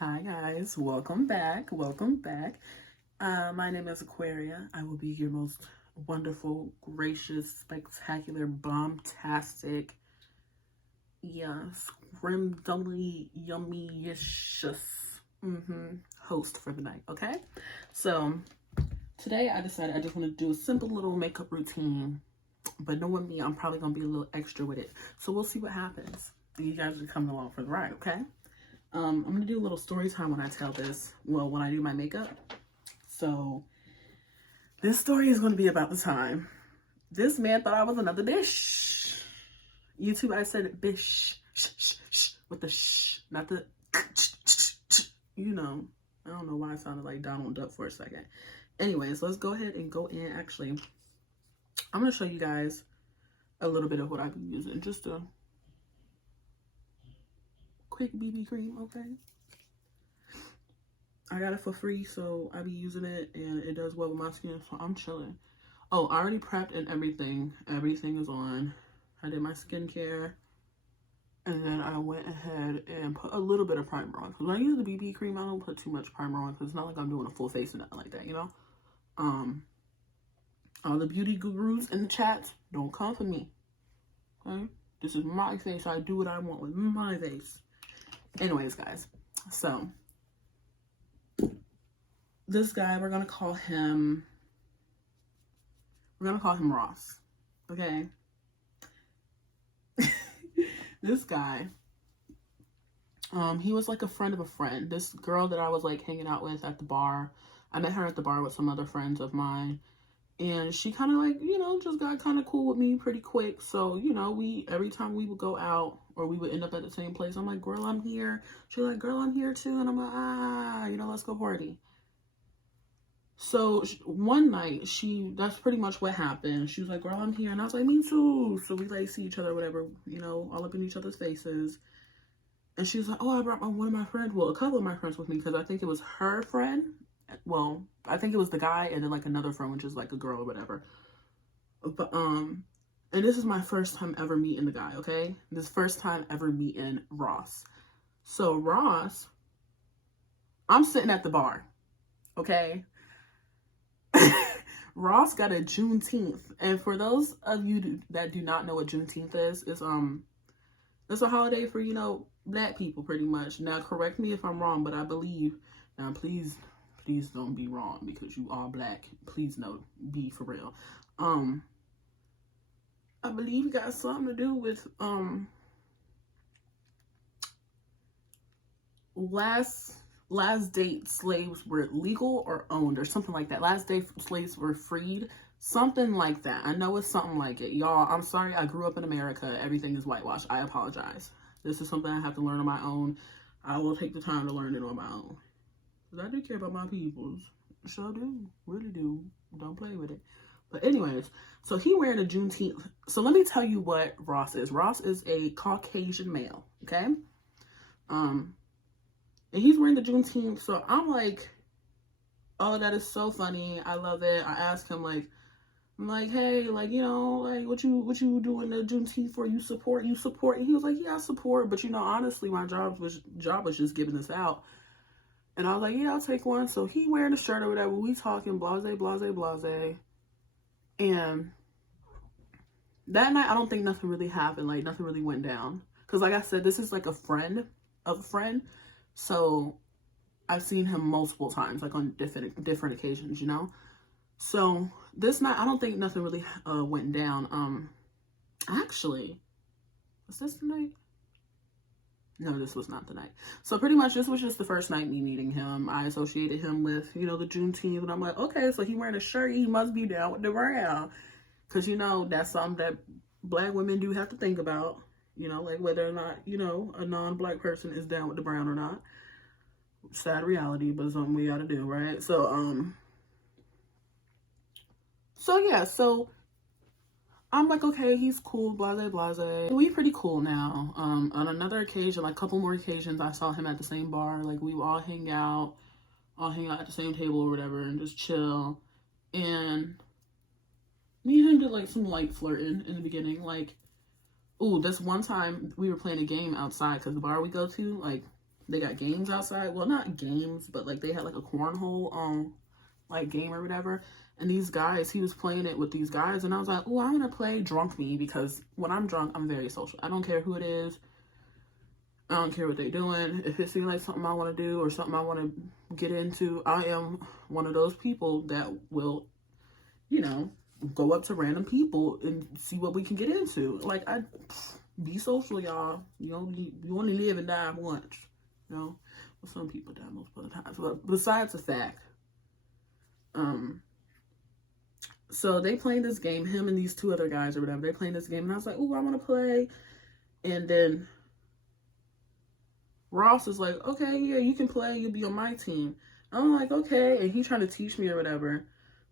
Hi guys, welcome back. Welcome back. My name is Aquaria. I will be your most wonderful, gracious, spectacular, bombastic, scrimdly, yummy-ish host for the night. Okay, so today I decided I just want to do a simple little makeup routine, but knowing me, I'm probably gonna be a little extra with it. So we'll see what happens. You guys are coming along for the ride, okay? I'm gonna do a little story time when I tell this. Well, when I do my makeup. So this story is gonna be about the time this man thought I was another bish. YouTube, I said bish, with the not the, you know. I don't know why I sounded like Donald Duck for a second. Anyways, let's go ahead and go in. Actually, I'm gonna show you guys a little bit of what I've been using. Just a quick BB cream, okay? I got it for free, so I be using it, and it does well with my skin, so I'm chilling. Oh, I already prepped and everything. Everything is on. I did my skincare, and then I went ahead and put a little bit of primer on. Because when I use the BB cream, I don't put too much primer on, because it's not like I'm doing a full face and nothing like that, you know? All the beauty gurus in the chat, don't come for me, okay? This is my face. I do what I want with my face. Anyways, guys, so this guy, we're gonna call him Ross, okay? This guy, he was like a friend of a friend. This girl that I was like hanging out with at the bar, I met her at the bar with some other friends of mine, and she kind of like, you know, just got kind of cool with me pretty quick. So, you know, every time we would go out or we would end up at the same place, I'm like, girl, I'm here. She's like, girl, I'm here too. And I'm like, you know, let's go party. So one night, that's pretty much what happened. She was like, girl, I'm here. And I was like, me too. So we like see each other, whatever, you know, all up in each other's faces. And she was like, oh, I brought one of my friends, well, a couple of my friends with me, because I think it was her friend. Well, I think it was the guy and then like another friend, which is like a girl or whatever. But, and this is my first time ever meeting the guy, okay? This first time ever meeting Ross. So Ross, I'm sitting at the bar, okay? Ross got a Juneteenth, and for those of you that do not know what Juneteenth is, it's a holiday for, you know, black people pretty much. Now correct me if I'm wrong, but I believe, now please don't be wrong because you are black. Please no, be for real. I believe it got something to do with last date slaves were legal or owned or something like that. Last day slaves were freed, something like that. I know it's something like it. Y'all, I'm sorry, I grew up in America. Everything is whitewashed. I apologize. This is something I have to learn on my own. I will take the time to learn it on my own. Because I do care about my peoples. Sure do. Really do. Don't play with it. But anyways, so he wearing a Juneteenth. So let me tell you what Ross is. Ross is a Caucasian male, okay? And he's wearing the Juneteenth, so I'm like, oh, that is so funny. I love it. I asked him, like, I'm like, hey, like, you know, like, what you doing the Juneteenth for? You support? And he was like, yeah, I support. But, you know, honestly, my job was just giving this out. And I was like, yeah, I'll take one. So he wearing a shirt or whatever. We talking blase. And that night, I don't think nothing really happened. Like, nothing really went down. Because, like I said, this is like a friend of a friend. So I've seen him multiple times, like on different occasions, you know? So this night, I don't think nothing really went down. Actually, was this the night? No, this was not the night. So pretty much this was just the first night me meeting him. I associated him with, you know, the Juneteenth, and I'm like, okay, so he wearing a shirt, he must be down with the brown. Because, you know, that's something that black women do have to think about. You know, like whether or not, you know, a non-black person is down with the brown or not. Sad reality, but something we gotta do, right? So, yeah, so I'm like, okay, he's cool, blase. We pretty cool now. On another occasion, like a couple more occasions, I saw him at the same bar. Like, we would all hang out at the same table or whatever and just chill. And me and him did, like, some light flirting in the beginning. Like, ooh, this one time we were playing a game outside because the bar we go to, like, they got games outside. Well, not games, but like they had like a cornhole like game or whatever. And these guys, he was playing it with these guys, and I was like, oh, I'm gonna play drunk me, because when I'm drunk, I'm very social. I don't care who it is. I don't care what they're doing. If it seems like something I want to do or something I want to get into, I am one of those people that will, you know, go up to random people and see what we can get into. Like, I be social, y'all. You only live and die once, you know. Well, some people die most of the time. But besides the fact, so they playing this game, him and these two other guys or whatever. They playing this game, and I was like, oh, I want to play. And then Ross is like, okay, yeah, you can play. You'll be on my team. I'm like, okay. And he's trying to teach me or whatever.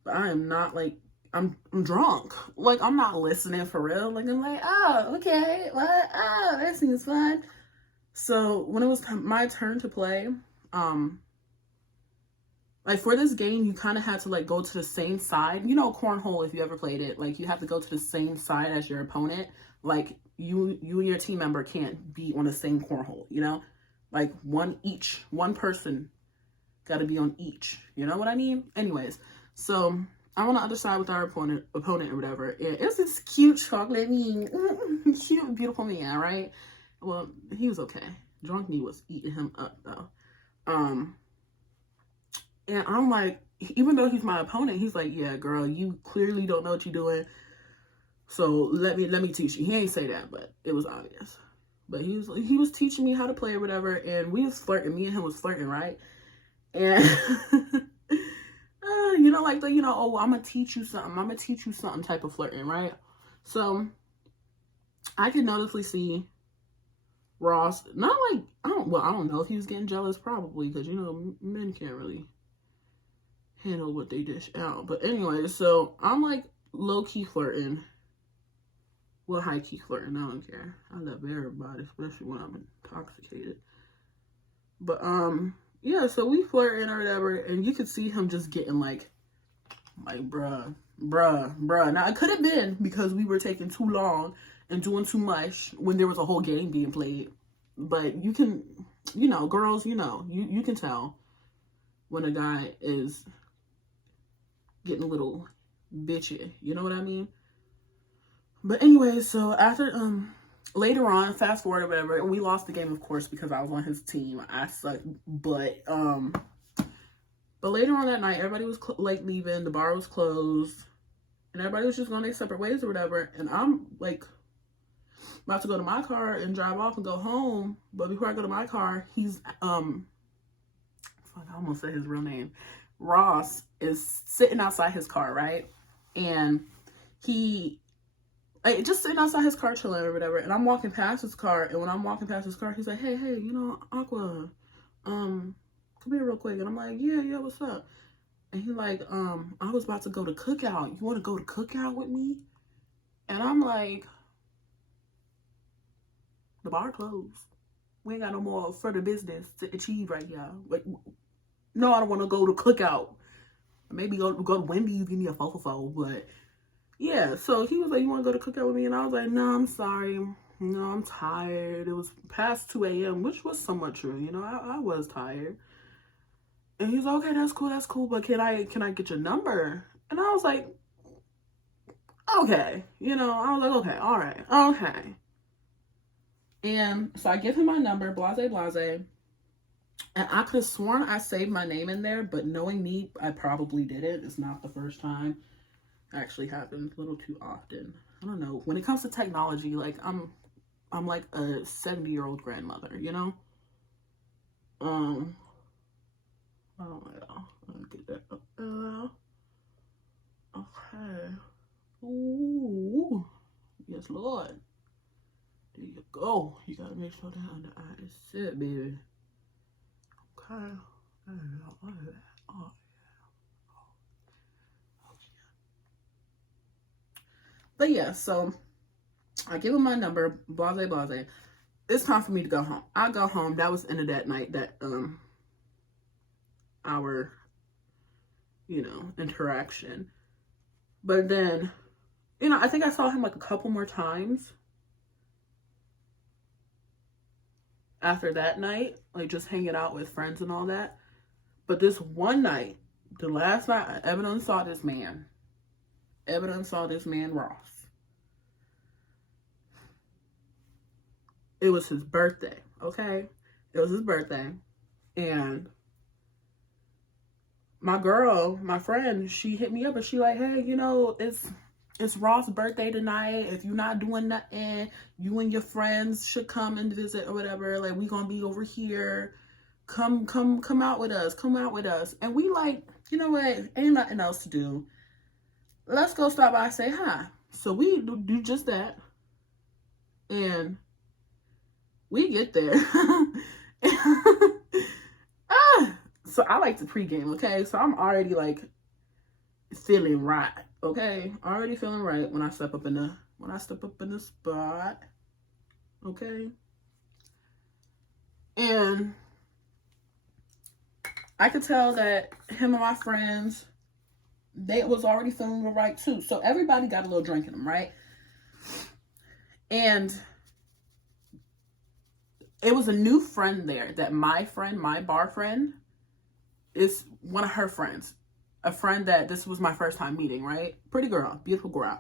But I am not like, I'm drunk. Like, I'm not listening for real. Like, I'm like, oh, okay. What? Oh, that seems fun. So when it was my turn to play, like for this game, you kind of had to like go to the same side. You know, cornhole, if you ever played it, like you have to go to the same side as your opponent. Like you and your team member can't be on the same cornhole, you know? Like one person got to be on each. You know what I mean? Anyways, so I'm on the other side with our opponent or whatever. And it's this cute chocolate cute, beautiful man, right? Well, he was okay. Drunk me was eating him up though. And I'm like, even though he's my opponent, he's like, yeah, girl, you clearly don't know what you're doing. So let me teach you. He ain't say that, but it was obvious. But he was teaching me how to play or whatever, and we was flirting. Me and him was flirting, right? And you know, like the, you know, oh, I'm gonna teach you something type of flirting, right? So I could noticeably see Ross, not like, I don't know if he was getting jealous, probably, because, you know, men can't really handle what they dish out. But anyway, so I'm like low-key flirting. Well, high-key flirting, I don't care. I love everybody, especially when I'm intoxicated. But, yeah, so we flirting or whatever, and you could see him just getting like, bruh. Now, it could have been because we were taking too long and doing too much when there was a whole game being played. But you can, you know, girls, you know, you can tell when a guy is getting a little bitchy. You know what I mean? But anyway, so after, later on, fast forward or whatever, we lost the game, of course, because I was on his team. I sucked, but later on that night, everybody was like leaving, the bar was closed, and everybody was just going their separate ways or whatever, and I'm like about to go to my car and drive off and go home, but before I go to my car, he's, fuck, I almost said his real name, Ross is sitting outside his car, right, and he, like, just sitting outside his car chilling or whatever, and I'm walking past his car, and when I'm walking past his car, he's like, hey, you know, Aqua, come here real quick, and I'm like, yeah, what's up? And he's like, I was about to go to cookout. You want to go to cookout with me? And I'm like, the bar closed. We ain't got no more further business to achieve right here. Like, no, I don't want to go to cookout. Maybe go to Wendy's, give me a fofo, but yeah. So he was like, you want to go to cookout with me? And I was like, no, I'm sorry. No, I'm tired. It was past 2 a.m., which was somewhat true. You know, I was tired. And he's like, okay, that's cool. But can I get your number? And I was like, okay. You know, I was like, okay, all right, okay. And so I give him my number, blase. And I could have sworn I saved my name in there, but knowing me, I probably didn't. It's not the first time. It actually happens a little too often. I don't know. When it comes to technology, like I'm like a 70-year-old grandmother, you know? Oh yeah. Let me get that up. Okay. Ooh. Yes, Lord. There you go. You gotta make sure that under eye is set, baby. Okay. Oh, yeah. Oh, yeah. But yeah, so I give him my number, blase. It's time for me to go home. I go home. That was the end of that night, that our, you know, interaction. But then, you know, I think I saw him like a couple more times after that night, like just hanging out with friends and all that. But this one night, the last night I ever done saw this man, Ross. It was his birthday, okay? It was his birthday. And my girl, my friend, she hit me up and she like, hey, you know, it's Ross' birthday tonight. If you're not doing nothing, you and your friends should come and visit or whatever. Like, we gonna be over here. Come out with us. Come out with us. And we like, you know what? Ain't nothing else to do. Let's go stop by and say hi. So we do just that. And we get there. So I like to pregame, okay? So I'm already like feeling right, okay? Already feeling right when I step up in the spot, okay? And I could tell that him and my friends, they was already feeling right too. So everybody got a little drink in them, right? And it was a new friend there that my bar friend, is one of her friends. A friend that this was my first time meeting, right? Pretty girl, beautiful girl.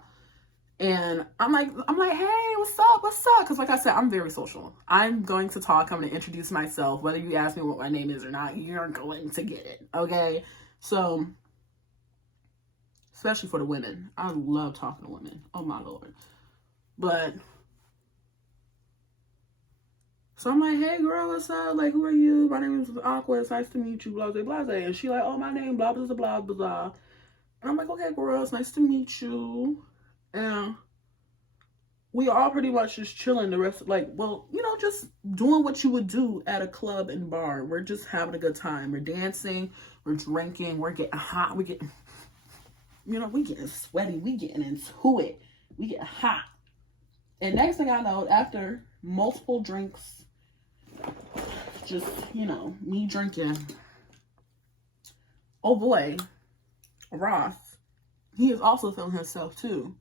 And I'm like, hey, what's up? Because like I said, I'm very social. I'm going to talk. I'm going to introduce myself. Whether you ask me what my name is or not, you're going to get it, okay? So, especially for the women. I love talking to women. Oh, my Lord. But, so I'm like, hey, girl, what's up? Like, who are you? My name is Aqua. It's nice to meet you, blah, blah, blah. And she like, oh, my name, blah, blah, blah, blah, blah. And I'm like, okay, girl, it's nice to meet you. And we all pretty much just chilling the rest, like, well, you know, just doing what you would do at a club and bar. We're just having a good time. We're dancing, we're drinking, we're getting hot, we getting sweaty, we getting into it, we get hot. And next thing I know, after multiple drinks, just, you know, me drinking, oh boy, Ross, he is also feeling himself too.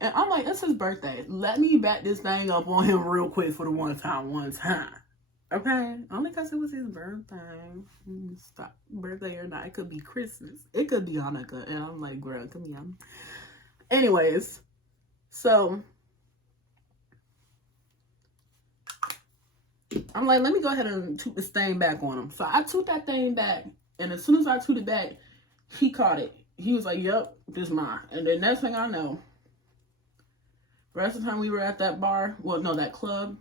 And I'm like, it's his birthday. Let me back this thing up on him real quick for the one time. Okay? Only because it was his birthday. Stop. Birthday or not. It could be Christmas. It could be Hanukkah. And I'm like, girl, come on. Anyways. So, I'm like, let me go ahead and toot this thing back on him. So, I toot that thing back. And as soon as I tooted back, he caught it. He was like, yep, this is mine. And the next thing I know, the rest of the time we were at that bar, well, no, that club,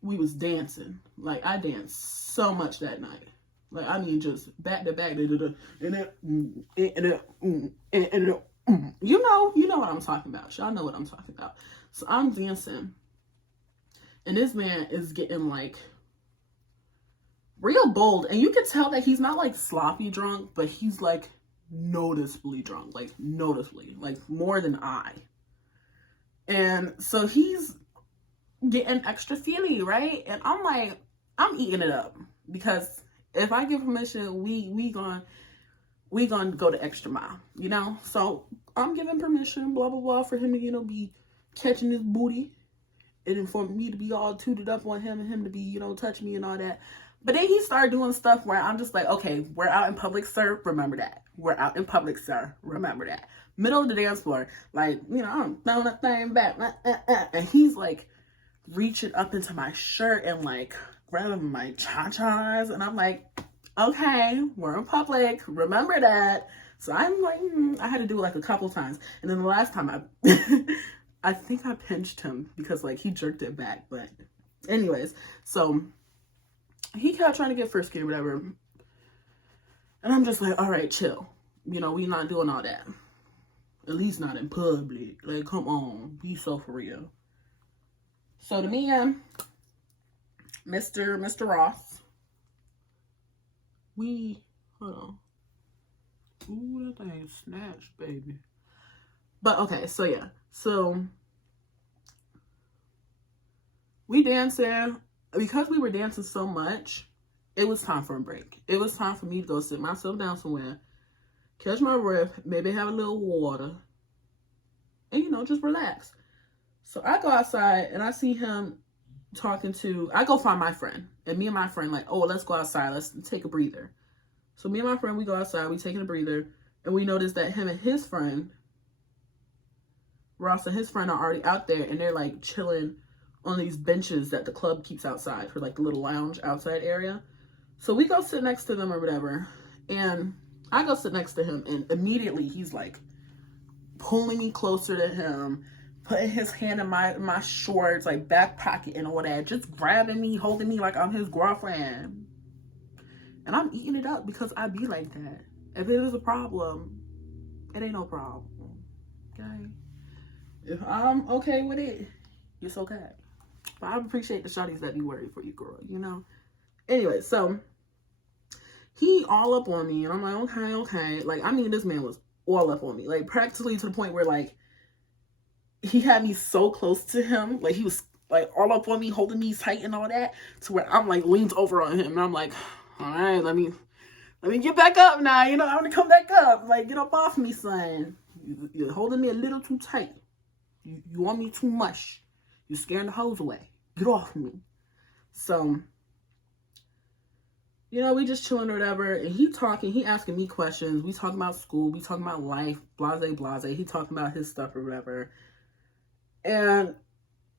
we was dancing. Like, I danced so much that night. Like, I mean, just back to back. You know what I'm talking about. Y'all know what I'm talking about. So I'm dancing. And this man is getting, like, real bold. And you can tell that he's not, like, sloppy drunk, but he's, like, noticeably drunk. Like, noticeably. Like, more than I. And so he's getting extra feely, right? And I'm like, I'm eating it up. Because if I give permission, we gonna go the extra mile, you know? So I'm giving permission, blah, blah, blah, for him to, you know, be catching his booty. And for me to be all tooted up on him and him to be, you know, touch me and all that. But then he started doing stuff where I'm just like, okay, we're out in public, sir. Remember that. We're out in public, sir. Remember that. Middle of the dance floor. Like, you know, I'm throwing that thing back. And he's like reaching up into my shirt and like grabbing my cha-chas. And I'm like, okay, we're in public. Remember that. So I'm like, I had to do it like a couple times. And then the last time I think I pinched him because like he jerked it back. But anyways, so he kept trying to get frisky or whatever. And I'm just like, all right, chill. You know, we not doing all that. At least not in public. Like, come on. Be so for real. So the man, Mr. Ross, hold on. Ooh, that thing snatched, baby. But okay, so yeah. So we dancing. Because we were dancing so much, it was time for a break. It was time for me to go sit myself down somewhere, catch my breath, maybe have a little water, and, you know, just relax. So I go outside and I see him I go find my friend, and me and my friend like, oh, let's go outside, let's take a breather. So me and my friend, we go outside, we taking a breather, and we notice that him and his friend, Ross and his friend, are already out there, and they're like chilling on these benches that the club keeps outside for like the little lounge outside area. So we go sit next to them or whatever, and I go sit next to him, and immediately he's like pulling me closer to him, putting his hand in my shorts, like back pocket and all that, just grabbing me, holding me like I'm his girlfriend. And I'm eating it up because I be like that. If it is a problem, it ain't no problem. Okay? If I'm okay with it, it's okay. But I appreciate the shawties that be worried for you, girl, you know? Anyway, so he all up on me, and I'm like, okay. Like, I mean, this man was all up on me. Like, practically to the point where, like, he had me so close to him. Like, he was, like, all up on me, holding me tight and all that, to where I'm, like, leaned over on him. And I'm like, all right, let me get back up now. You know, I want to come back up. Like, get up off me, son. You're holding me a little too tight. You want me too much. You're scaring the hose away. Get off me. So, you know, we just chilling or whatever, and he asking me questions. We talking about school, we talking about life, blase. He talking about his stuff or whatever. And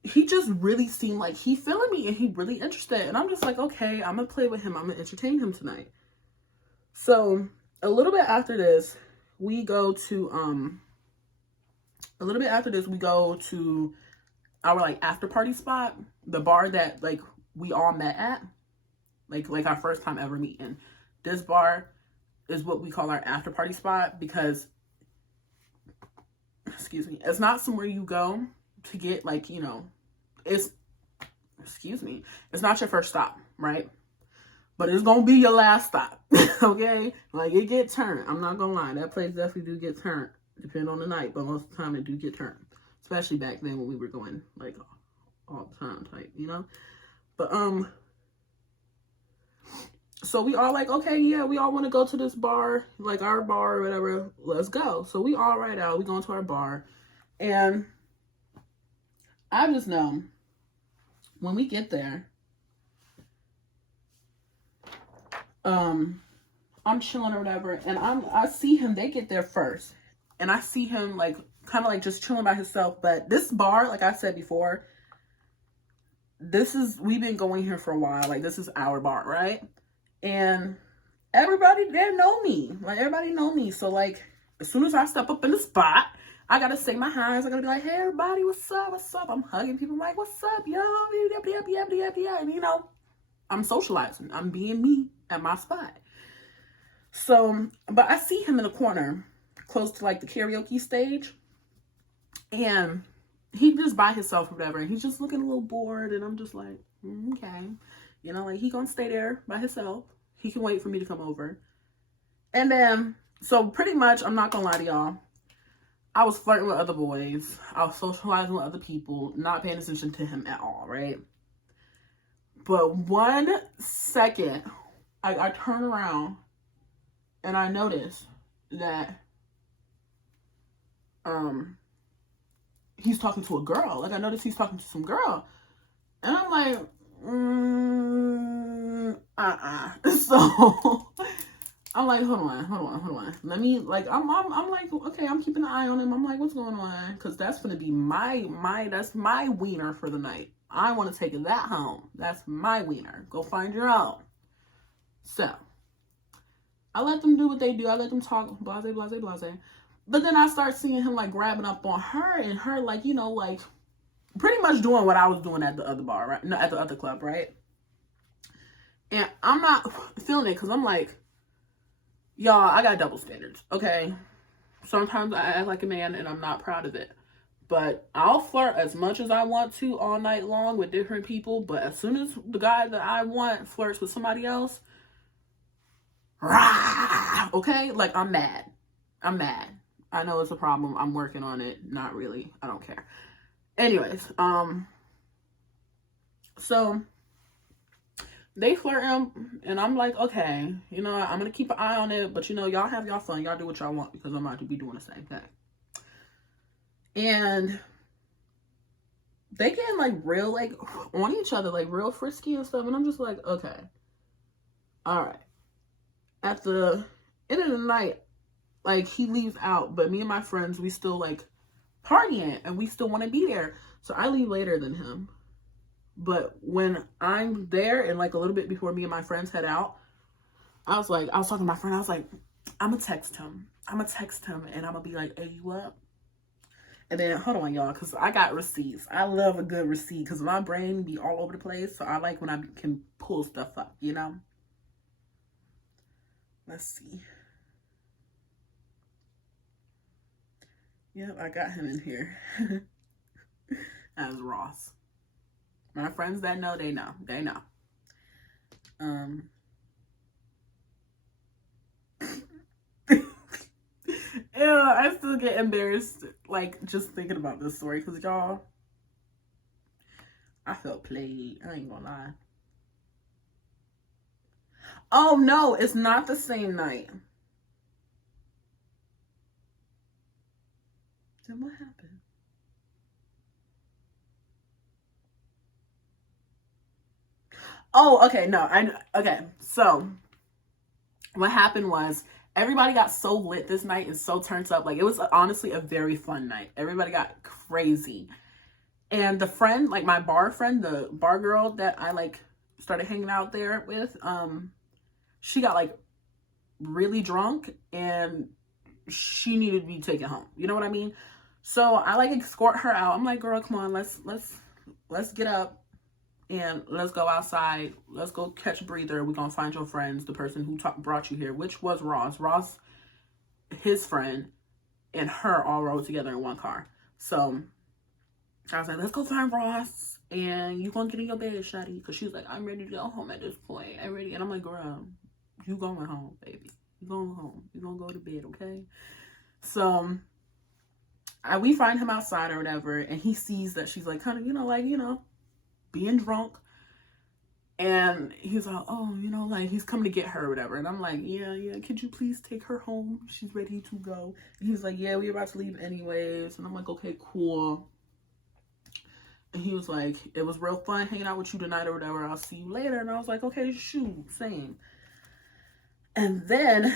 he just really seemed like he feeling me and he really interested. And I'm just like, okay, I'm gonna play with him. I'm gonna entertain him tonight. So a little bit after this, we go to our like after party spot, the bar that like we all met at, like our first time ever meeting. This bar is what we call our after party spot because, excuse me, it's not somewhere you go to get like, you know, it's not your first stop, right? But it's gonna be your last stop. Okay, like it get turned. I'm not gonna lie, that place definitely do get turned, depending on the night, but most of the time it do get turned, especially back then when we were going like all the time type, you know. But so we all like, okay, yeah, we all want to go to this bar, like our bar or whatever, let's go. So we all right out, we going to our bar, and I just know when we get there, I'm chilling or whatever, and I see him, they get there first, and I see him like kind of like just chilling by himself. But this bar, like I said before, we've been going here for a while, like this is our bar, right? And everybody there know me, like everybody know me. So like as soon as I step up in the spot, I gotta say my highs. I gotta be like, hey everybody, what's up? I'm hugging people, I'm like, what's up, yo? And you know, I'm socializing, I'm being me at my spot. So, but I see him in the corner, close to like the karaoke stage, and he just by himself or whatever, and he's just looking a little bored, and I'm just like, okay, you know, like he gonna stay there by himself. He can wait for me to come over. And then, so pretty much, I'm not gonna lie to y'all, I was flirting with other boys, I was socializing with other people, not paying attention to him at all, right? But 1 second, I turn around and I notice that he's talking to a girl. Like I noticed he's talking to some girl, and I'm like, So I'm like, hold on. Let me like, I'm like, okay, I'm keeping an eye on him. I'm like, what's going on? Because that's gonna be that's my wiener for the night. I want to take that home. That's my wiener. Go find your own. So I let them do what they do. I let them talk, blase. But then I start seeing him like grabbing up on her, and her like, you know, like pretty much doing what I was doing at the other bar, right? No, at the other club, right? And I'm not feeling it because I'm like, y'all, I got double standards, okay? Sometimes I act like a man and I'm not proud of it. But I'll flirt as much as I want to all night long with different people. But as soon as the guy that I want flirts with somebody else, rah, okay? Like, I'm mad. I know it's a problem. I'm working on it. Not really. I don't care. Anyways, so they flirt him, and I'm like, okay, you know, I'm gonna keep an eye on it, but you know, y'all have y'all fun, y'all do what y'all want, because I'm about to be doing the same thing. And they getting like real, like on each other, like real frisky and stuff. And I'm just like, okay, all right. At the end of the night, like he leaves out, but me and my friends, we still like partying and we still want to be there. So I leave later than him. But when I'm there and like a little bit before me and my friends head out, I was talking to my friend. I was like, I'm gonna text him. And I'm gonna be like, hey, you up? And then, hold on, y'all, because I got receipts. I love a good receipt because my brain be all over the place. So I like when I can pull stuff up, you know? Let's see. Yep, I got him in here. As Ross. My friends that know, they know. They know. Ew, I still get embarrassed, like, just thinking about this story. Because, y'all, I felt played. I ain't gonna lie. Oh, no, it's not the same night. Then what happened? Oh, okay, no, okay, so what happened was everybody got so lit this night and so turned up. Like, it was honestly a very fun night. Everybody got crazy. And the friend, like my bar friend, the bar girl that I like started hanging out there with, she got like really drunk and she needed to be taken home. You know what I mean? So I like escort her out. I'm like, girl, come on, let's get up and let's go outside. Let's go catch a breather. We're gonna find your friends, the person who brought you here, which was Ross. Ross, his friend, and her all rode together in one car. So I was like, let's go find Ross and you gonna get in your bed, shawty. Because she was like, I'm ready to go home at this point. I'm ready. And I'm like, girl, you going home, baby. You going home. You gonna go to bed, okay? So we find him outside or whatever, and he sees that she's like, kind of, being drunk. And he's like, oh, like he's coming to get her or whatever. And I'm like, yeah, could you please take her home? She's ready to go. And he's like, yeah, we're about to leave anyways. And I'm like, okay, cool. And he was like, it was real fun hanging out with you tonight or whatever. I'll see you later. And I was like, okay, shoot, same. And then,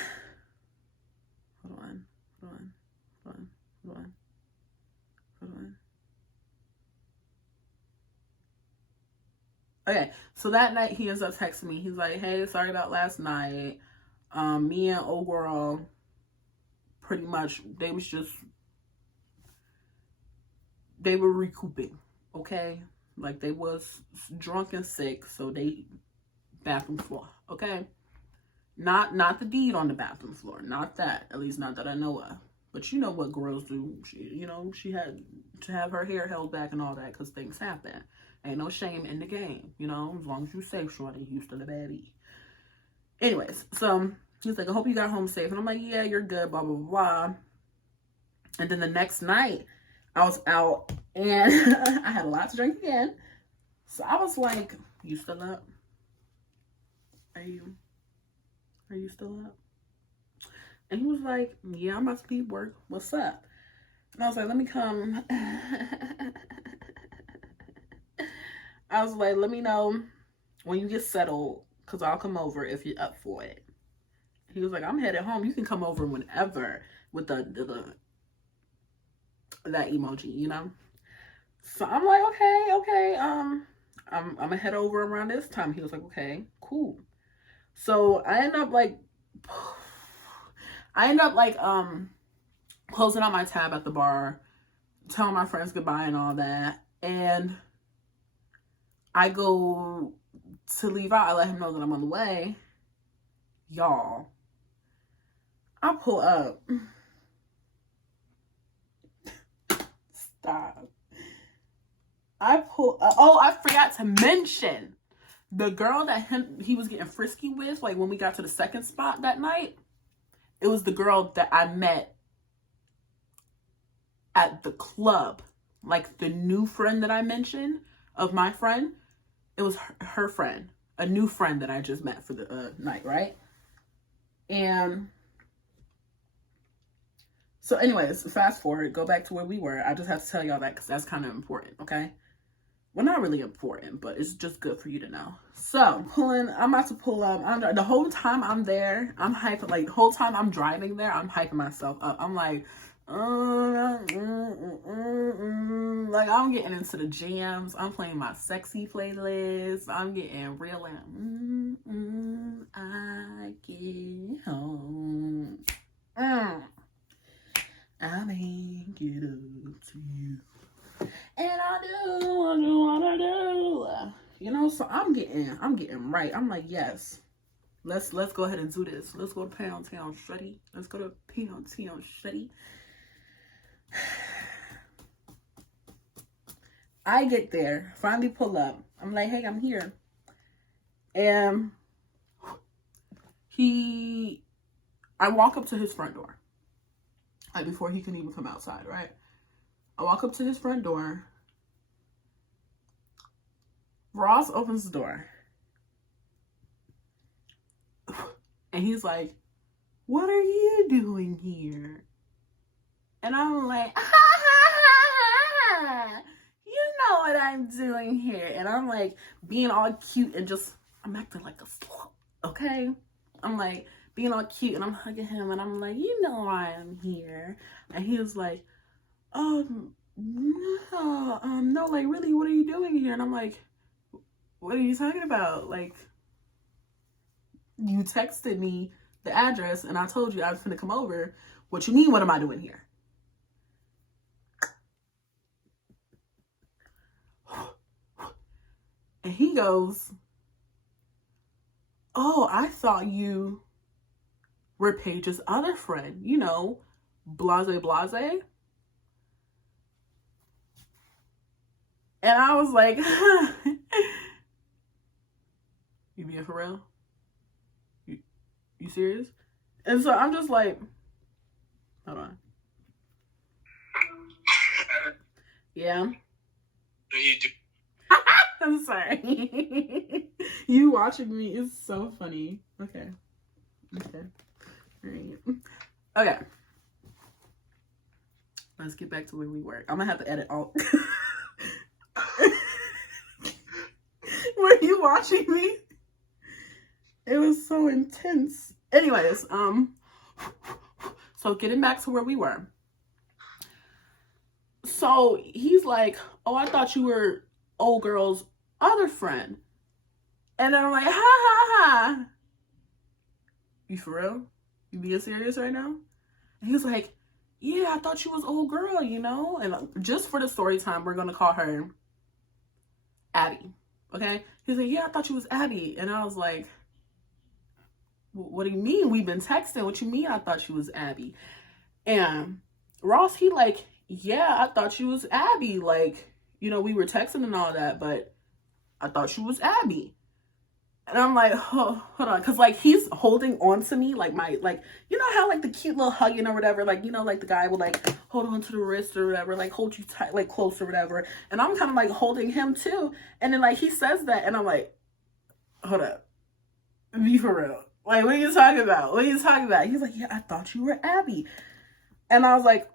hold on. Okay, so that night he ends up texting me. He's like, hey, sorry about last night. Me and old girl, pretty much, they were recouping, okay? Like, they was drunk and sick, so they bathroom floor, okay? Not the deed on the bathroom floor, not that, at least not that I know of. But you know what girls do. She had to have her hair held back and all that because things happen. Ain't no shame in the game, as long as you safe, shorty, you still a baddie. Anyways, so he's like, I hope you got home safe. And I'm like, yeah, you're good, blah, blah, blah. And then the next night, I was out and I had a lot to drink again. So I was like, you still up? Are you still up? And he was like, yeah, I'm about to leave work. What's up? And I was like, let me come. I was like, let me know when you get settled, because I'll come over if you're up for it. He was like, I'm headed home. You can come over whenever with that emoji, So I'm like, okay. I'm gonna head over around this time. He was like, okay, cool. So I end up closing out my tab at the bar, telling my friends goodbye and all that. And I go to leave out. I let him know that I'm on the way. Y'all, I pull up. Stop. I pull up. Oh, I forgot to mention the girl that he was getting frisky with, like when we got to the second spot that night. It was the girl that I met at the club. Like the new friend that I mentioned of my friend. It was her friend, a new friend that I just met for the night, right? And so anyways, fast forward, go back to where we were. I just have to tell y'all that because that's kind of important, okay? Well, not really important, but it's just good for you to know. So, I'm about to pull up. The whole time I'm there, I'm hyping. Like, the whole time I'm driving there, I'm hyping myself up. I'm like, like, I'm getting into the jams. I'm playing my sexy playlist. I'm getting real, like, I get home. I make it up to you. And I do what I do. You know, so I'm getting right. I'm like, yes. Let's go ahead and do this. Let's go to Pound Town Shreddy. Let's go to Pound Town Shreddy. I get there, finally pull up. I'm like, hey, I'm here. And I walk up to his front door. Like, before he can even come outside, right? I walk up to his front door. Ross opens the door. And he's like, what are you doing here? And I'm like, you know what I'm doing here. And I'm like, being all cute and just, I'm acting like a slut, okay? I'm like, being all cute and I'm hugging him and I'm like, you know why I'm here. And he was like, no, like, really, what are you doing here? And I'm like, what are you talking about? Like, you texted me the address and I told you I was gonna come over. What you mean, what am I doing here? And he goes, oh, I thought you were Paige's other friend, you know, blase blase. And I was like, you being for real? You serious? And so I'm just like, hold on. Yeah. I'm sorry. You watching me is so funny. Okay. All right. Okay. Let's get back to where we were. I'm gonna have to edit all. Were you watching me? It was so intense. Anyways, so getting back to where we were. So he's like, oh, I thought you were old girl's other friend. And then I'm like, ha ha ha. You for real? You being serious right now? And he was like, yeah, I thought she was old girl, you know? And just for the story time, we're gonna call her Abby. Okay? He's like, yeah, I thought you was Abby. And I was like, what do you mean? We've been texting. What you mean I thought she was Abby? And Ross, he like, yeah, I thought she was Abby. Like, you know, we were texting and all that, but I thought she was Abby. And I'm like, oh, hold on. Cause like, he's holding on to me, like you know how like the cute little hugging or whatever, like, you know, like the guy would like hold on to the wrist or whatever, like hold you tight, like close or whatever. And I'm kind of like holding him too. And then like, he says that and I'm like, hold up, be for real. Like, what are you talking about? What are you talking about? He's like, yeah, I thought you were Abby. And I was like,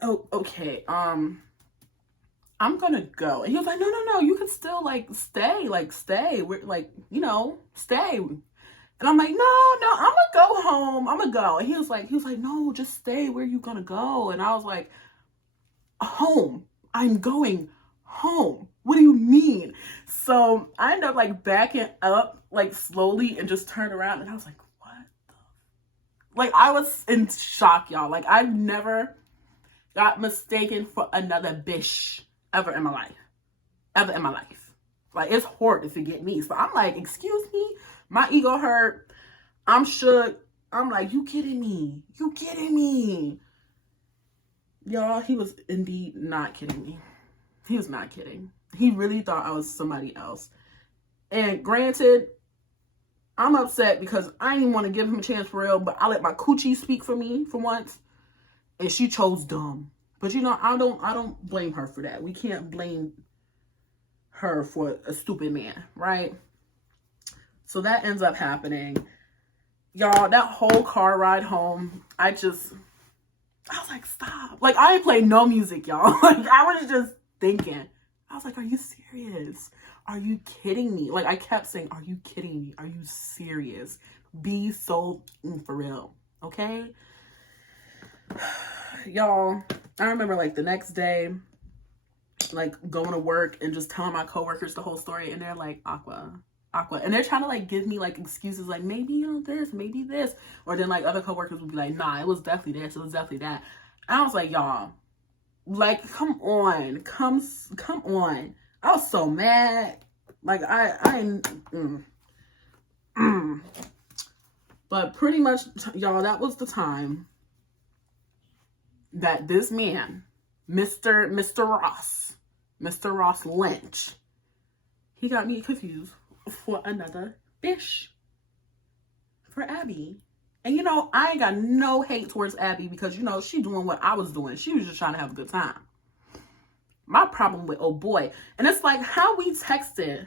oh, okay. I'm gonna go. And he was like, no, you can still like stay. We're like, you know, stay. And I'm like, no, I'm gonna go home. I'm gonna go. And he was like, no, just stay. Where you gonna go? And I was like, home. I'm going home. What do you mean? So I ended up like backing up like slowly and just turned around and I was like, what the? Like, I was in shock, y'all. Like, I've never got mistaken for another bish ever in my life. Like, it's hard to forget me. So I'm like, excuse me? My ego hurt. I'm shook. I'm like, you kidding me? You kidding me? Y'all, he was indeed not kidding me. He was not kidding. He really thought I was somebody else. And granted, I'm upset because I didn't want to give him a chance for real, but I let my coochie speak for me for once. And she chose dumb. But you know, I don't blame her for that. We can't blame her for a stupid man, right? So that ends up happening. Y'all, that whole car ride home, I was like, stop. Like, I ain't playing no music, y'all. Like, I was just thinking. I was like, are you serious? Are you kidding me? Like, I kept saying, are you kidding me? Are you serious? Be so for real, okay? Y'all, I remember like the next day, like going to work and just telling my coworkers the whole story, and they're like, Aqua. And they're trying to like give me like excuses, like maybe, you know, this, maybe this. Or then like other coworkers would be like, nah, it was definitely this, it was definitely that. And I was like, y'all, like, come on. I was so mad. Like, But pretty much, y'all, that was the time that this man, Mr. Ross Lynch, he got me confused for another bish for Abby. And, you know, I ain't got no hate towards Abby because, you know, she doing what I was doing. She was just trying to have a good time. My problem with, oh boy. And it's like how we texted.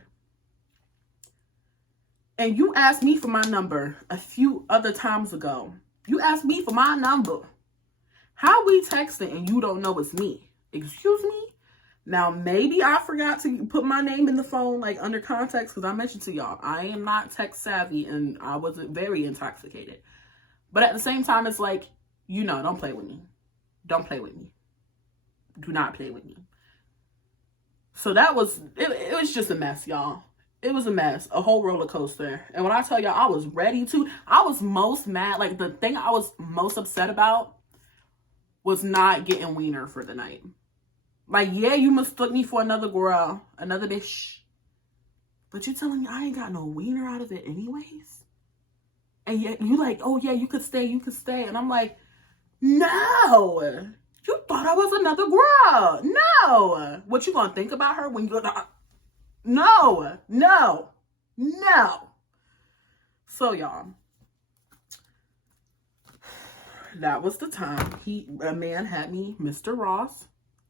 And you asked me for my number a few other times ago. You asked me for my number. How we texting and you don't know it's me? Excuse me? Now, maybe I forgot to put my name in the phone, like, under context, because I mentioned to y'all, I am not text savvy, and I wasn't very intoxicated. But at the same time, it's like, you know, don't play with me. Don't play with me. Do not play with me. So that was, it was just a mess, y'all. It was a mess, a whole roller coaster. And when I tell y'all, I was ready to, I was most mad, like, the thing I was most upset about was not getting wiener for the night. Like, yeah, you mistook me for another girl, another bish. But you telling me I ain't got no wiener out of it anyways? And yet you like, oh yeah, you could stay. And I'm like, no. You thought I was another girl. No. What you gonna think about her when you're not? No. So y'all, that was the time a man had me, Mr. Ross,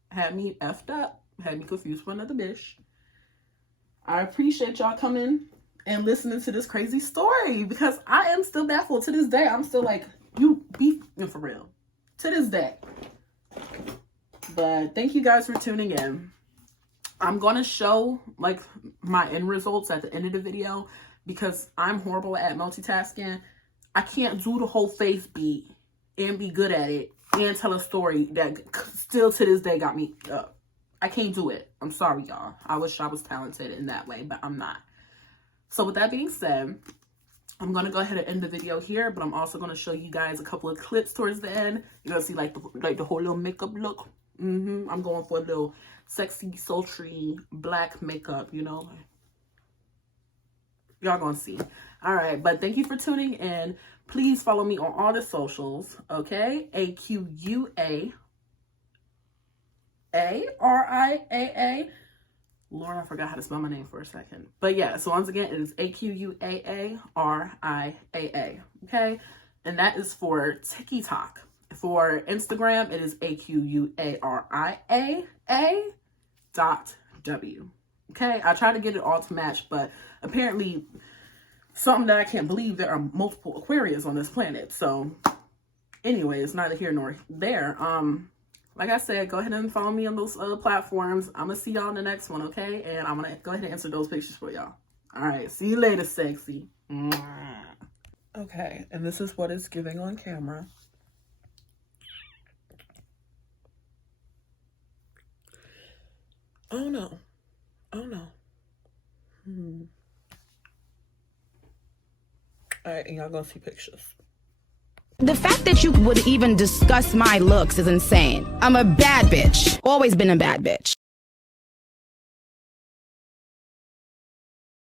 had me effed up, had me confused for another bish. I appreciate y'all coming and listening to this crazy story because I am still baffled to this day. I'm still like, you be for real to this day. But thank you guys for tuning in. I'm going to show like my end results at the end of the video because I'm horrible at multitasking. I can't do the whole face beat and be good at it and tell a story that still to this day got me up. I can't do it. I'm sorry, y'all. I wish I was talented in that way, but I'm not. So with that being said, I'm going to go ahead and end the video here, but I'm also going to show you guys a couple of clips towards the end. You're going to see like the whole little makeup look. I'm going for a little sexy, sultry, black makeup, you know. Y'all gonna see. All right, but thank you for tuning in. Please follow me on all the socials, okay? AQUAARIAA. Lord, I forgot how to spell my name for a second. But yeah, so once again, it is AQUAARIAA, okay? And that is for TikTok. For Instagram, it is AQUARIAA.W. Okay, I tried to get it all to match, but apparently something that I can't believe, there are multiple Aquarius on this planet. So anyways, neither here nor there. Like I said, go ahead and follow me on those other platforms. I'm gonna see y'all in the next one, okay? And I'm gonna go ahead and answer those pictures for y'all. All right, see you later, sexy. Okay, and this is what it's giving on camera. Oh no. All right, and y'all gonna see pictures. The fact that you would even discuss my looks is insane. I'm a bad bitch. Always been a bad bitch.